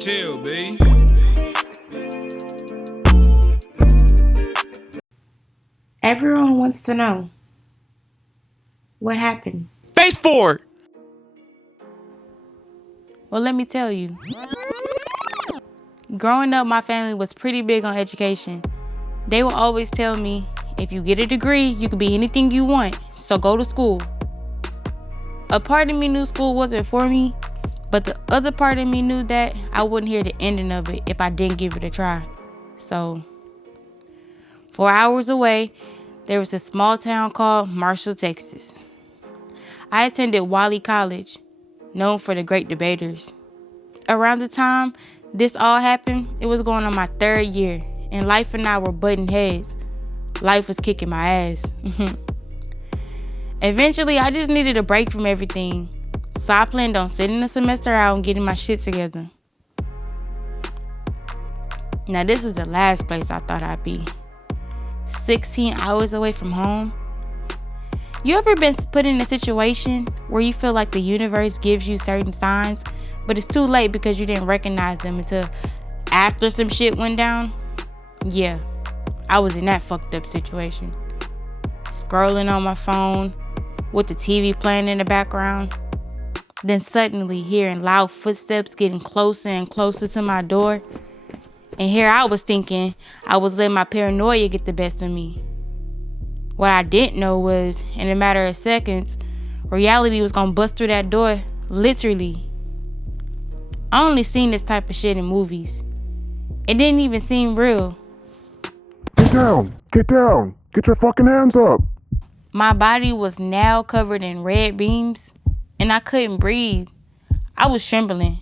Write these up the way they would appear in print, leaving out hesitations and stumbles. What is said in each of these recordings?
Chill, B. Everyone wants to know what happened. Face forward. Well, let me tell you. Growing up, my family was pretty big on education. They would always tell me, if you get a degree, you can be anything you want, so go to school. A part of me knew school wasn't for me, but the other part of me knew that I wouldn't hear the ending of it if I didn't give it a try. So, 4 hours away, there was a small town called Marshall, Texas. I attended Yall College, known for the great debaters. Around the time this all happened, it was going on my 3rd year, and life and I were butting heads. Life was kicking my ass. Eventually, I just needed a break from everything, so I planned on sitting the semester out and getting my shit together. Now, this is the last place I thought I'd be. 16 hours away from home. You ever been put in a situation where you feel like the universe gives you certain signs, but it's too late because you didn't recognize them until after some shit went down? Yeah, I was in that fucked up situation. Scrolling on my phone with the TV playing in the background. Then suddenly hearing loud footsteps getting closer and closer to my door. And here I was thinking I was letting my paranoia get the best of me. What I didn't know was, in a matter of seconds, reality was gonna bust through that door, literally. I only seen this type of shit in movies. It didn't even seem real. Get down! Get down! Get your fucking hands up! My body was now covered in red beams, and I couldn't breathe. I was trembling.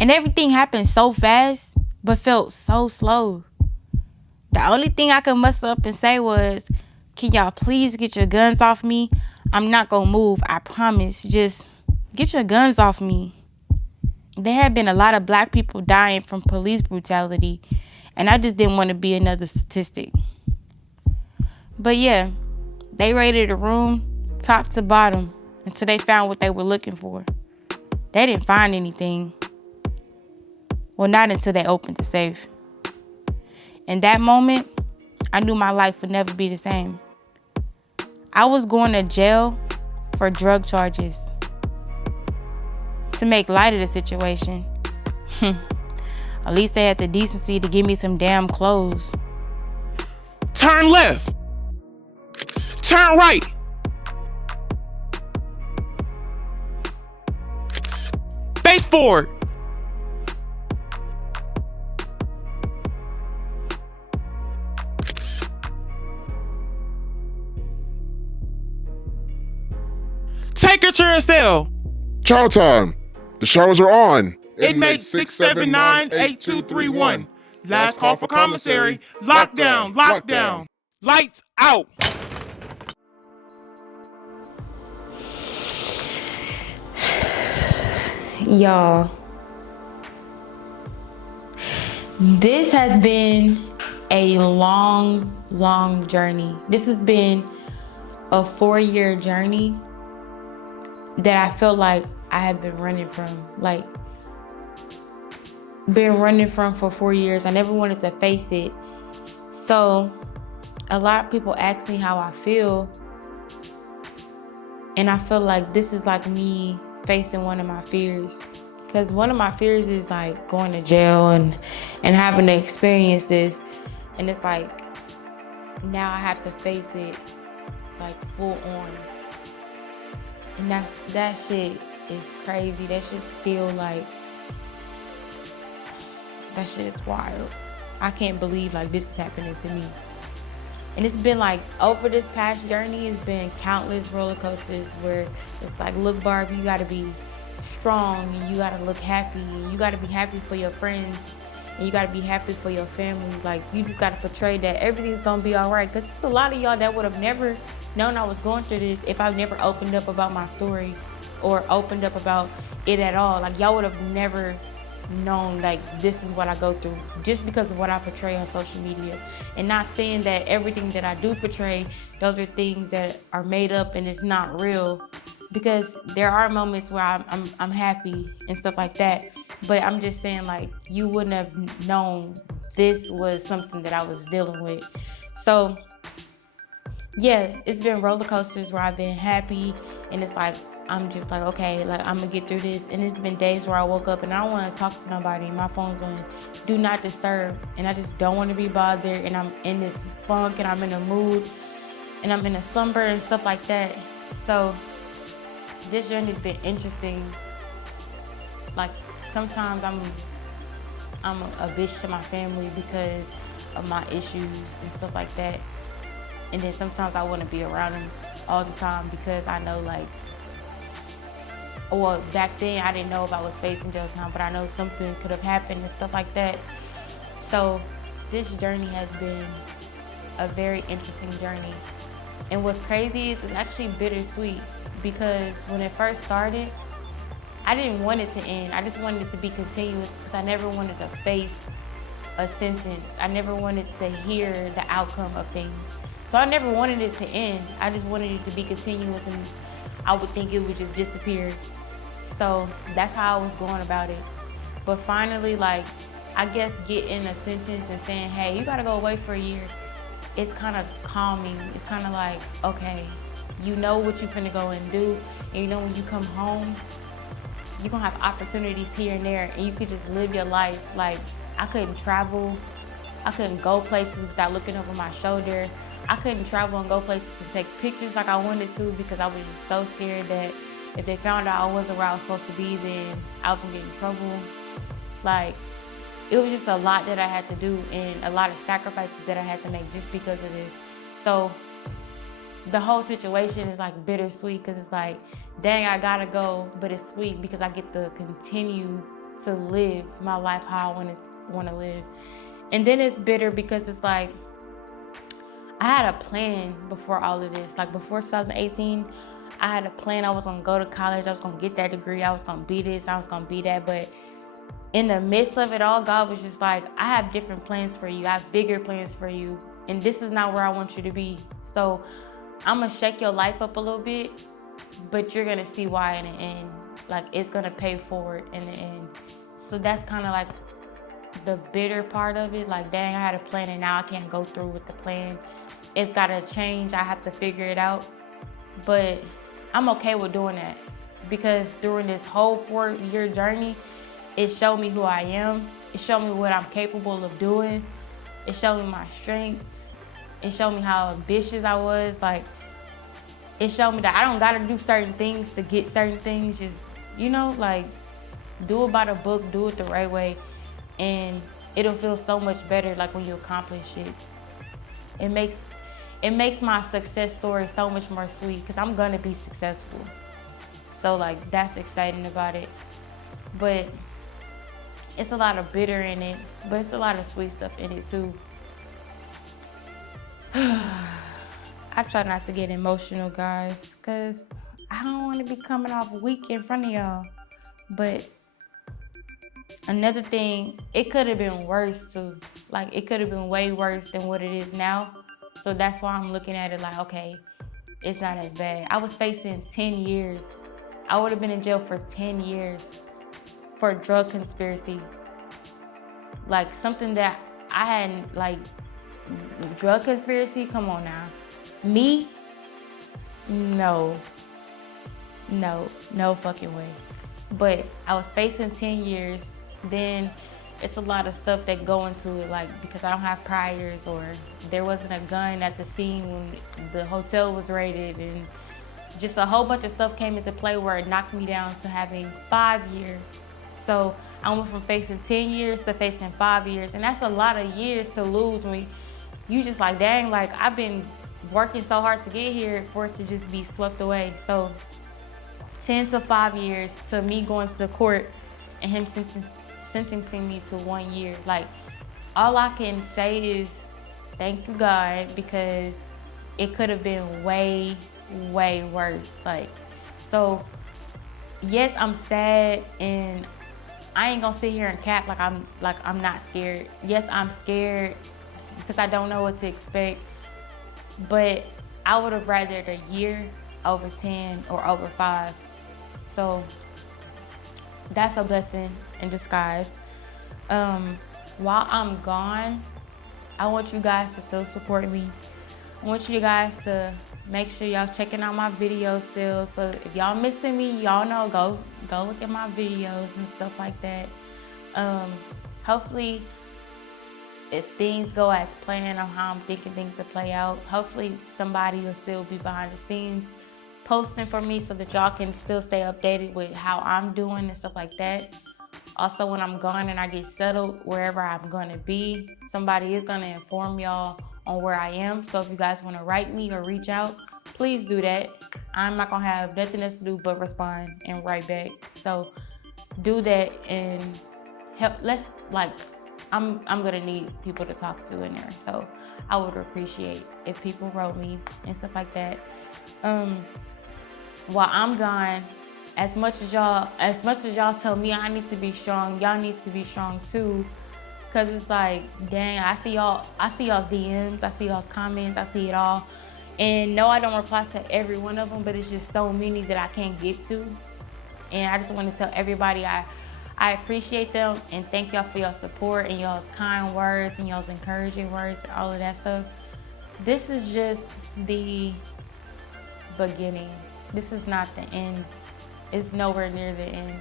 And everything happened so fast, but felt so slow. The only thing I could muster up and say was, can y'all please get your guns off me? I'm not gonna move, I promise. Just get your guns off me. There had been a lot of black people dying from police brutality, and I just didn't want to be another statistic. But yeah, they raided the room top to bottom until they found what they were looking for. They didn't find anything. Well, not until they opened the safe. In that moment, I knew my life would never be the same. I was going to jail for drug charges. To make light of the situation, at least they had the decency to give me some damn clothes. Turn left. Turn right. Face forward. Take her to her cell. Chow time! The showers are on! Inmate 6798231. Last call for commissary. Lockdown, lockdown. Lights out. Y'all, this has been a long journey. This has been a 4-year journey that I feel like I have been running from. For 4 years. I never wanted to face it. So a lot of people ask me how I feel, and I feel like this is like me facing one of my fears. Because one of my fears is like going to jail and having to experience this. And it's like, now I have to face it like full on. And that shit is crazy. That shit still like, that shit is wild. I can't believe like this is happening to me. And it's been like, over this past journey, it's been countless roller coasters where it's like, look, Barb, you gotta be strong and you gotta look happy and you gotta be happy for your friends and you gotta be happy for your family. Like, you just gotta portray that everything's gonna be all right. Cause there's a lot of y'all that would have never known I was going through this if I never opened up about my story or opened up about it at all. Like, y'all would have never known like this is what I go through just because of what I portray on social media. And not saying that everything that I do portray, those are things that are made up and it's not real, because there are moments where I'm happy and stuff like that. But I'm just saying, like, you wouldn't have known this was something that I was dealing with. So yeah, it's been roller coasters where I've been happy, and it's like I'm just like, okay, like I'm gonna get through this. And it's been days where I woke up and I don't want to talk to nobody. My phone's on do not disturb, and I just don't want to be bothered. And I'm in this funk, and I'm in a mood, and I'm in a slumber and stuff like that. So this journey's been interesting. Like sometimes I'm a bitch to my family because of my issues and stuff like that. And then sometimes I want to be around them all the time because I know, like, well, back then I didn't know if I was facing jail time, but I know something could have happened and stuff like that. So this journey has been a very interesting journey. And what's crazy is it's actually bittersweet because when it first started, I didn't want it to end. I just wanted it to be continuous because I never wanted to face a sentence. I never wanted to hear the outcome of things. So I never wanted it to end. I just wanted it to be continuous, and I would think it would just disappear. So that's how I was going about it. But finally, like, I guess getting a sentence and saying, hey, you gotta go away for a year, it's kind of calming. It's kind of like, okay, you know what you're finna go and do, and you know when you come home, you're gonna have opportunities here and there, and you could just live your life. Like, I couldn't travel, I couldn't go places without looking over my shoulder. I couldn't travel and go places to take pictures like I wanted to because I was just so scared that if they found out I wasn't where I was supposed to be, then I was gonna get in trouble. Like, it was just a lot that I had to do and a lot of sacrifices that I had to make just because of this. So the whole situation is like bittersweet because it's like, dang, I gotta go, but it's sweet because I get to continue to live my life how I want to live. And then it's bitter because it's like, I had a plan before all of this. Like before 2018, I had a plan. I was gonna go to college. I was gonna get that degree. I was gonna be this. I was gonna be that. But in the midst of it all, God was just like, I have different plans for you. I have bigger plans for you. And this is not where I want you to be. So I'm gonna shake your life up a little bit, but you're gonna see why in the end. Like, it's gonna pay forward in the end. So that's kind of like the bitter part of it. Like, dang, I had a plan and now I can't go through with the plan. It's gotta change. I have to figure it out. But I'm okay with doing that because during this whole 4-year journey, it showed me who I am. It showed me what I'm capable of doing. It showed me my strengths. It showed me how ambitious I was. Like, it showed me that I don't gotta do certain things to get certain things. Just, like, do it by the book, do it the right way, and it'll feel so much better, like, when you accomplish it. It makes my success story so much more sweet because I'm gonna be successful. So, like, that's exciting about it. But it's a lot of bitter in it, but it's a lot of sweet stuff in it too. I try not to get emotional, guys, because I don't want to be coming off weak in front of y'all. But another thing, it could have been worse too. Like, it could have been way worse than what it is now. So that's why I'm looking at it like, okay, it's not as bad. I was facing 10 years. I would have been in jail for 10 years for drug conspiracy. Like, something that I hadn't, like, drug conspiracy? Come on now. Me? No fucking way. But I was facing 10 years. Then it's a lot of stuff that go into it, like, because I don't have priors, or there wasn't a gun at the scene when the hotel was raided, and just a whole bunch of stuff came into play where it knocked me down to having 5 years. So I went from facing 10 years to facing 5 years, and that's a lot of years to lose when you just like, dang, like, I've been working so hard to get here for it to just be swept away. So 10 to 5 years to me going to court and him sentencing me to 1 year. Like, all I can say is thank you, God, because it could have been way, way worse. Like, so yes, I'm sad, and I ain't gonna sit here and cap like I'm not scared. Yes, I'm scared because I don't know what to expect, but I would have rather a year over 10 or over 5. So that's a blessing in disguise. While I'm gone, I want you guys to still support me. I want you guys to make sure y'all checking out my videos still. So if y'all missing me, y'all know, go look at my videos and stuff like that. Hopefully, if things go as planned on how I'm thinking things to play out, hopefully somebody will still be behind the scenes posting for me so that y'all can still stay updated with how I'm doing and stuff like that. Also, when I'm gone and I get settled wherever I'm gonna be, somebody is gonna inform y'all on where I am. So if you guys wanna write me or reach out, please do that. I'm not gonna have nothing else to do but respond and write back. So do that and help. I'm gonna need people to talk to in there. So I would appreciate if people wrote me and stuff like that. While I'm gone, as much as y'all tell me I need to be strong, y'all need to be strong too. Cause it's like, dang, I see y'all's DMs, I see y'all's comments, I see it all. And no, I don't reply to every one of them, but it's just so many that I can't get to. And I just want to tell everybody I appreciate them and thank y'all for your support and y'all's kind words and y'all's encouraging words and all of that stuff. This is just the beginning. This is not the end. It's nowhere near the end.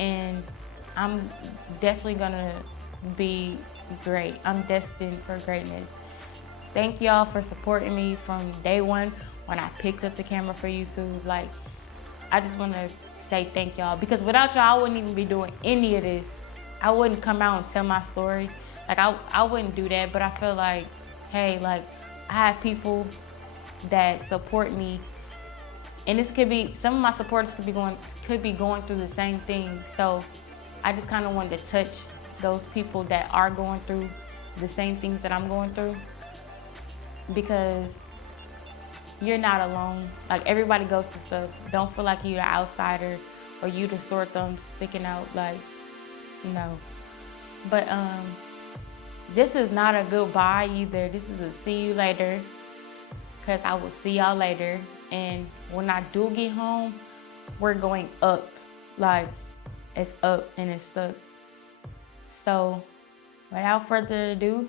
And I'm definitely gonna be great. I'm destined for greatness. Thank y'all for supporting me from day one when I picked up the camera for YouTube. Like, I just wanna say thank y'all, because without y'all, I wouldn't even be doing any of this. I wouldn't come out and tell my story. Like, I wouldn't do that, but I feel like, hey, like, I have people that support me, and this could be, some of my supporters could be going through the same thing. So I just kind of wanted to touch those people that are going through the same things that I'm going through, because you're not alone. Like, everybody goes through stuff. Don't feel like you're an outsider or you the sore thumb sticking out, like, no. But this is not a goodbye either. This is a see you later, because I will see y'all later. And when I do get home, we're going up. Like, it's up and it's stuck. So without further ado,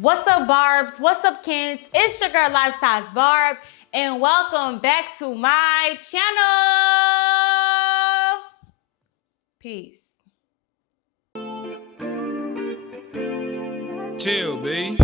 what's up, Barbs? What's up, Kens? It's your girl, Lifestyles Barb, and welcome back to my channel. Peace. Chill, B.